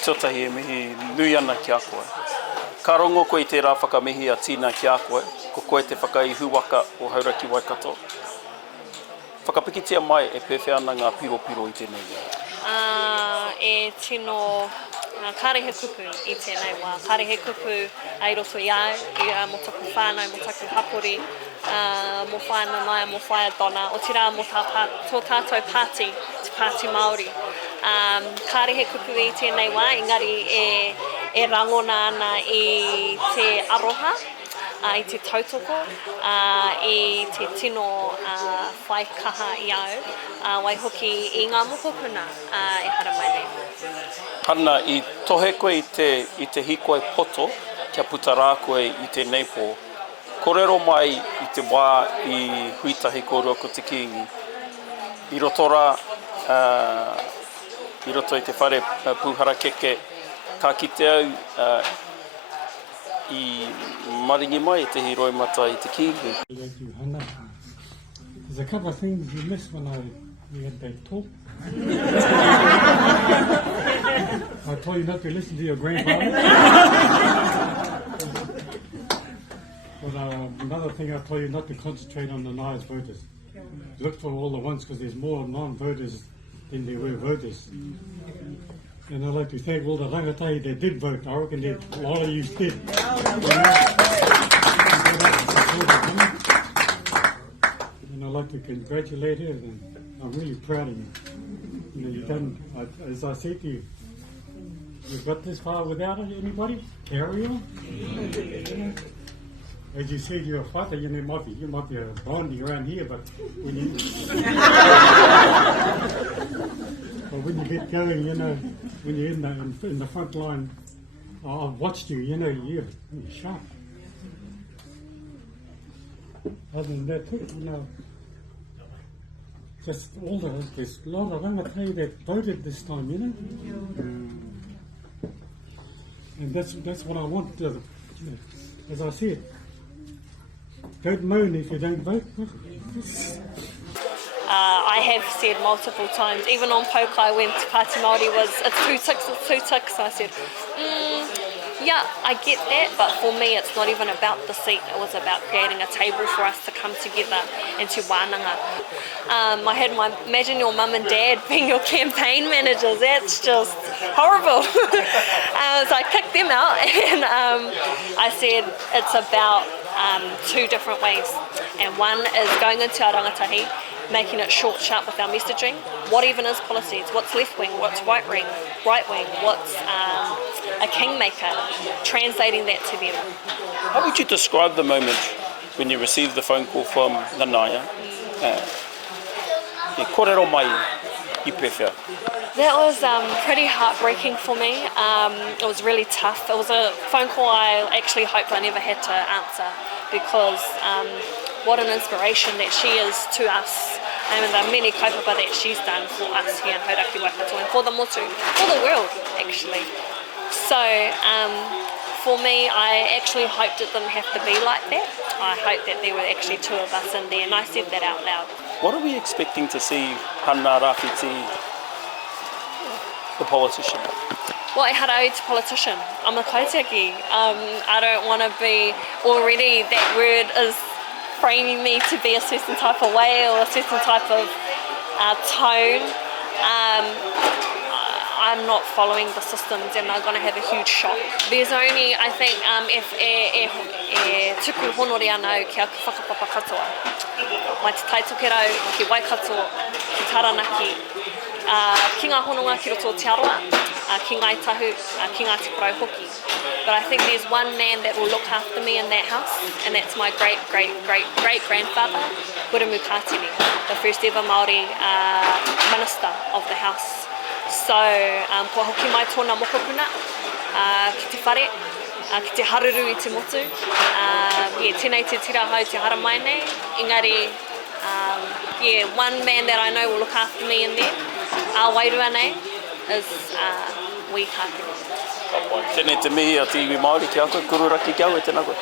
Tiotahi e mihi nui ana ki a koe. Ka rongo koe i te rā whakamihi a tīna ki a koe, ko koe te whakaihu waka o Hauraki-Waikato. Whakapikitia mai e pewhia ana ngā piro i tēnei wā. E tino karehe kupu i tēnei wā. Karehe kupu ai roto i au, mo taku whānau, mo taku hapori, mo whae Nanaia, mo whae Dona, o tira mo tō tātou Pāti, te Pāti Māori. Karehe kupu i tēnei wā, engari e rangona ana i te aroha, i te tautoko, i te tino whaikaha i au, wai hoki i ngā mokopuna e hara mai nei. Hana, i tohe koe i te hikoe poto, kia puta rā koe i te neipo. Kōrero mai i te wā i huitahi kōrua ko te kiingi. I roto rā, i roto i te whare pūhara keke, ka kite au i maringi mai te hiroi mata i te kiingi. Hana. There's a couple of things you miss when we had that talk. I told you not to listen to your grandfather. But another thing, I told you not to concentrate on the Naia's voters. Look for all the ones, because there's more non-voters than there were voters. And I'd like to thank all the rangatahi that did vote. I reckon that a lot of you did. And I'd like to congratulate her, and I'm really proud of you. You know, you've done, as I said to you, you've got this far without anybody. Carry on. As you said, you're a fighter. You might be a bondi around here, but when you when you get going, you know, when you're in the front line, I've watched you. You know, you're sharp. Other than that, you know, just there's a lot of rangatahi that voted this time, you know. And that's what I want. You know, as I said, don't moan if you don't vote. I have said multiple times, even on Pōkai when Te Pāti Māori was, it's 2 ticks, I said, yeah, I get that, but for me it's not even about the seat, it was about creating a table for us to come together and to wānanga. I had imagine your mum and dad being your campaign managers, that's just horrible. So I kicked them out and I said it's about 2 different ways, and one is going into our rangatahi, making it short, sharp with our messaging. What even is policies? What's left wing? What's right wing? What's a kingmaker? Translating that to them. How would you describe the moment when you received the phone call from Nanaia? Kōrero mai I pewhia. That was pretty heartbreaking for me. It was really tough. It was a phone call I actually hoped I never had to answer, because what an inspiration that she is to us, and the many kaupapa that she's done for us here in Hauraki-Waikato and for the motu, for the world actually. So for me, I actually hoped it didn't have to be like that. I hoped that there were actually 2 of us in there, and I said that out loud. What are we expecting to see Hana Rawhiti, the politician? Well, I had a politician. I'm a kaitiaki. I don't want to be, already that word is framing me to be a certain type of way or a certain type of tone. I'm not following the systems, and I'm going to have a huge shock. There's only, I think, if tuku honore ana ki a whakapapa katoa. Mai te taitokerau ki Waikato, ki Taranaki, ki ngā hononga ki roto o te aroa, ki ngai tahu, ki ngā te parau hoki. But I think there's one man that will look after me in that house, and that's my great-grandfather, Pūkōrero, the first ever Māori minister of the house. So, kua hoki mai tōna mokopuna, ki te whare, ki te haruru I te motu, tēnei te tira hau te hara mai nei, engari, one man that I know will look after me in there, wairua nei, is wī kākero. Tēnei te mihi a te iwi Māori ki a koe, kururaki ki au e tēnā koe.